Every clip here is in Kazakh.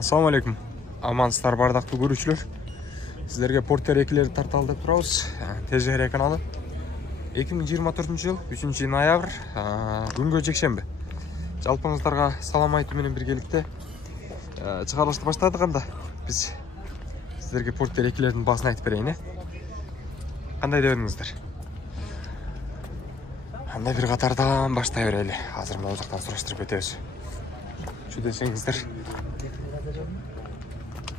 Assalamu alaikum. Амансыздар бардактуу көрүүчүлөр. Сиздерге Porter экилерди тарталып турабыз. ТЖР каналы. 2024-жыл 3 ноябрь, күнгө жекшемби. Жалпыңыздарга салам айтуу менен биргеликте чыгарылышты баштадык анда. Биз сиздерге Porter экилердин баасын айтып берейин. Кандай деп едиңиздер? Анда бир катардан баштай берели. Азыр могу жактан сураштырып өтөбүз. Şu desеңиздер.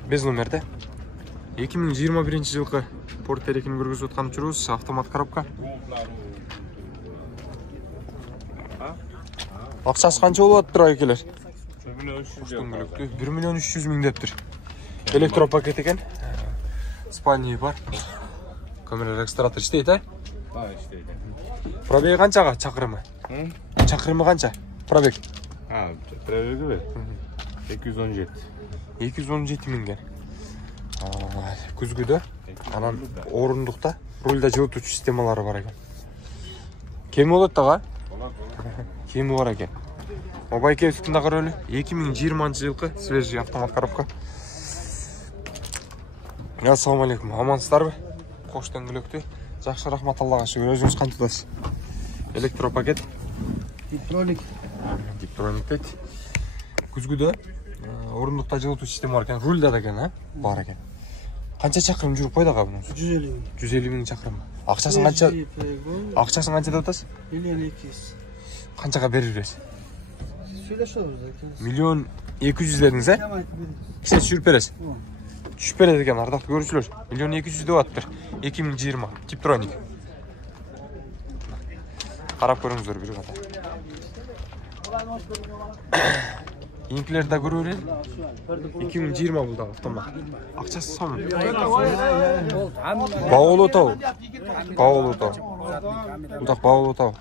Без номерде 2021 жылкы Porter экини көргөзүп аткан учурубуз автомат коробка. Акчасы канча болуп атыптыр экелер? 1 миллион 300 миң дептир. Электропакет экен. Спальня бар. Камера регистратор иштейт, иштейт. Пробеги канчага чакырымы? Чакырымы канча? Пробег. Пробеги 217. 217 миңген. Күзгүдө, анан орундукта рульда жылытуучу системалары бар экен. Кеми болот дагы? Кеми бар экен. Обайкебиздин да көрөлү. 2020-жылкы свежий автомат коробка. Ассаламу алейкум. Амансыздарбы? Кош дөңгөлөктү. Жакшы, рахмат Аллага шүгүр. Өзүңүз кантыдасыз? Электропакет. Диптроник дейт. Күзгүдө орундукта жылытуу система бар экен. Рульда да экен, бар экен. Канча чакырым жүрүп койду ага муну? 150 миң чакырым. Акчасын канча? Акчасын канча деп атасыз? 1.200. Канчага берип бересиз? Миллион 200 дедиңиз, Киче түшүрүп бересиз. Түшүп берет экен, ардактуу көрүүчүлөр. Миллион 200 деп атыптыр. 2020 Tiptronic. Карап көрүңүздөр бир ката. Инклер да көрүп берели. 2020 болду автомат. Акчасы сом. Баулуу тоо. Булдак баулуу тоо.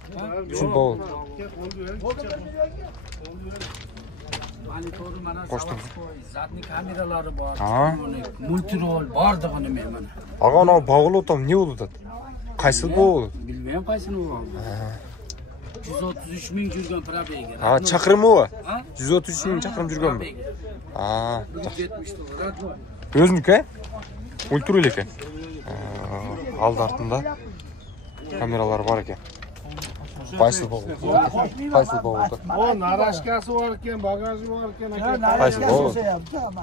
Үчүн баул. Коштун. Задний камералары бар. Мультирол бардыгын эме. Ага, ана баулуу тоо эмне болуп атат? Кайсы болот? Билбейм кайсыны болот. 133 миң жүргөн пробеги. Чакырымы? 133 миң чакырым жүргөнбү? Өзүнүкү, ультра экен. Алды артында камералар бар экен. Кайсы болот? Нарашкасы бар экен, багажы бар экен. Кайсы болот?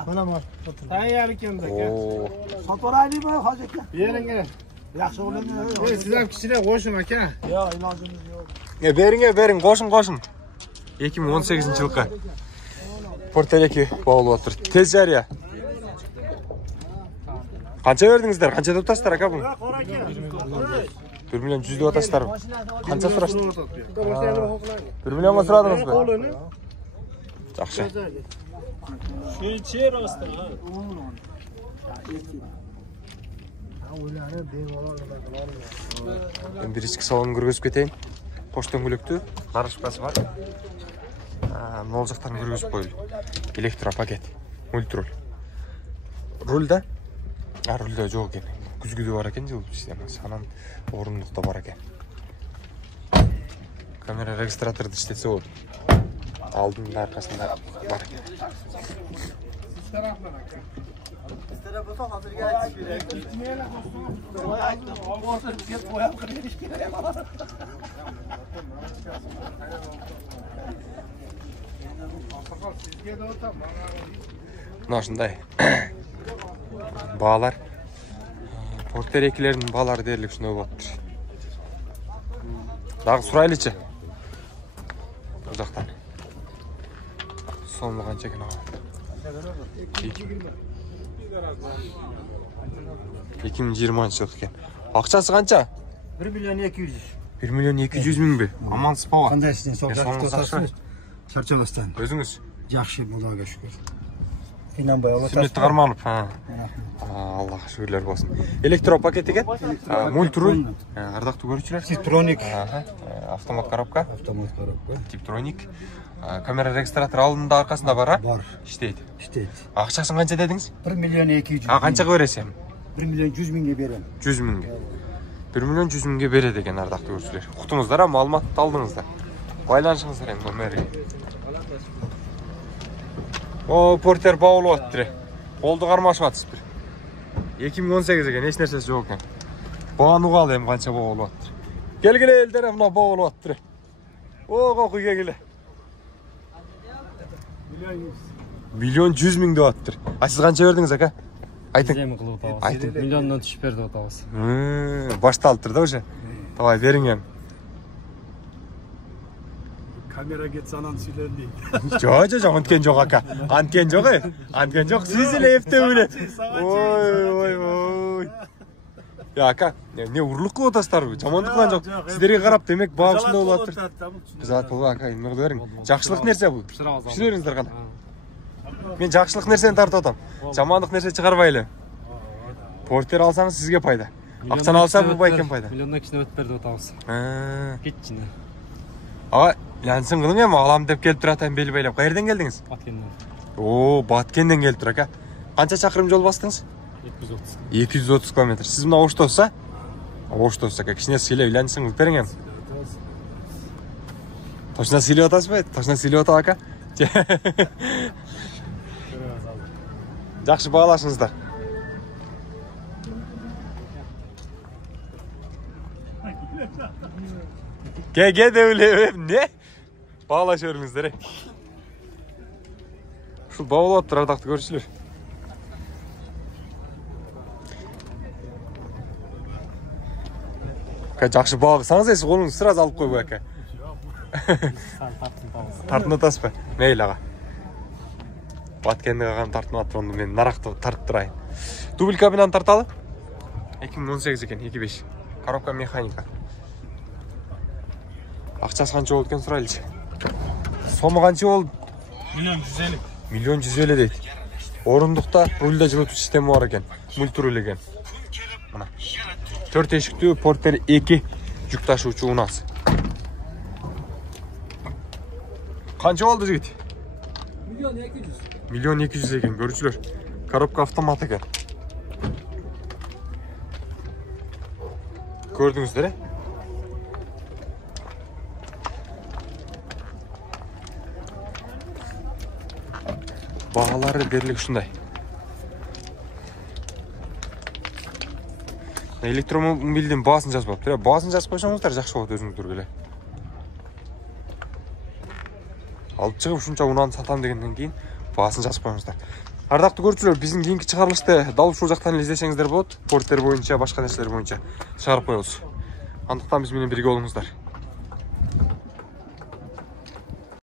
Мына таяр экен да. Сатурайлыбы хажеке? Бериңе. Жакшы болот. Сиз кичине кошун ака. Жок, илажыбыз жок. Бериң, кошун. 2018-жылкы Porter эки баулуп атыр. Тез жарыя. Канча бердиңиздер? Канча деп атасыздар ака бун? 1 миллион 100 деп атасыздар. Канча сураштыңыз? 1 миллионго сурадыңызбы? Жакшы. Шүнчер астыр. Бир ички салонун көргөзүп кетейин. Кош дөңгөлөктүү, карышкасы бар. Мол жактарын көргөзүп коелу. Электропакет, мультроль. Рульда? Рульда жок экен. Күзгүдө бар экен жылытуу системасы. Анан орундукта бар экен. Камера регистраторду иштетсе болот. Алдында аркасында бар экен. Мына ушундай баалар. Porter экилердин баалары дээрлик ушундай болуп атыптыр. Дагы сурайлычы. Бул жактан. Сому канча экен ага? 2020-жыл экен. Акчасы канча? 1 миллион 200. 1 миллион 200 миңби? Амансызбы? Кандай иштен Жакшы. Чарчабастан. Өзүңүз? Жакшы, Муллага шүкүр. Кыйнанбай алат. Сүннетти Карманов. Аллага шүгүрлөр болсун. Электропакет экен. Мультруль. Ардактуу көрүүчүлөр. Tiptronic. Автомат коробка. Tiptronic. Камера регистратор алдында аркасында бар, Бар. Иштейт. Иштейт. Акчасын канча дедиңиз? 1 миллион 200. Канчага бересиз? 1 миллион 100 миңге берем. 100 миңге. 1 миллион 100 миңге берет экен, ардактуу көрүүчүлөр. Уктуңуздар, маалыматты алдыңыздар. Байланышыңыздар эми номерге. О, портер баулып атты. Қолды қармашып атышты. 2018 екен, еш нәрсесі жоқ екен. Бағануға ал ем қанша баулып атты. Келгіле елдері мына баулып атты. О, қойға келе. 1.100.000 деп атты. А сіз қанша бердіңіз, ака? Айтың. Айтың. Миллионнан түшіп берді отауыз. Башталып тұрды уже. Давай, берің ем. Kamera geçse anan söyler değil. Жоқ, анткен жоқ, ака. Анткен жоқ, анткен жоқ. Сізілі ефте өлі. Ой. Ака, не ұрлық қылып отастар бұл? Жамандықлан жоқ. Сіздерге қарап демек бағышында болып атыр. Біз атылға, ака, емнің берің. Жақшылық нәрсе бұл. Пішіреріңіздер қана. Мен жақшылық нәрсені тартып отам. Жамандық нәрсе шығарбайлы. Портер алсаңыз сізге пайда. Ақшаны алса бұл байкен пайда. Миллионнан кішіне өтіп берді отауыз. Кетчіне. Аға, ләнсің қылың ем, алам деп келіп тұратайын белі байлап. Қайырден келдіңіз? Баткеннен. О, Баткеннен келіп тұр, ака. Қанша шақырым жол бастыңыз? 230 километр. Сіз мына Оштоса? Оштоса, ака. Кішіне сөйлеп, ләнсің қылып берің ем. Точно сөйлеп отасыз ба? Точно сөйлеп отау, ака. Жақшы бағалашыңыздар. Ге деп не? Бағалаш өріңіздер. Шул бағалап тұр, ардақты көршілер. Жақшы бағысаңыз есі қолыңыз сыраз алып қой бұл, әке. Тартын отас ба? Мейл, аға. Баткенді қаған тартын атыр, онды мен нарақты тартып тұрайын. Дубль кабинаны тарталы? 2018 екен, 2.5. Коробка механика. Ақшасы қанша болды екен сұрайлы. Сомы қанша болды? 1.150. 1.150 дейді. Орындықта рульда жылыту система бар екен. Мультируль екен. Мына. 4 ешікті портер 2 жүк ташушы унасы. Қанша болды жігіт? 1.200.000 екен, көрушілер. Коробка автомат екен. Көрдіңіздер, бағалары дерлік шындай. Электромобильден басын жазып бапты. Басын жазып қойсаңыздар жақсы болады өзіңіздер келе. Алып шығып шунша унаны сатам дегеннен кейін басын жазып қойыңыздар. Ардақты көрушілер, біздің кейінгі шығарылышты дауыл шоу жақтан іздесеңіздер болады. Порттер бойынша, башқа нәрселер бойынша шығарып қойылыз. Андықтан бізбенен бірге болыңыздар.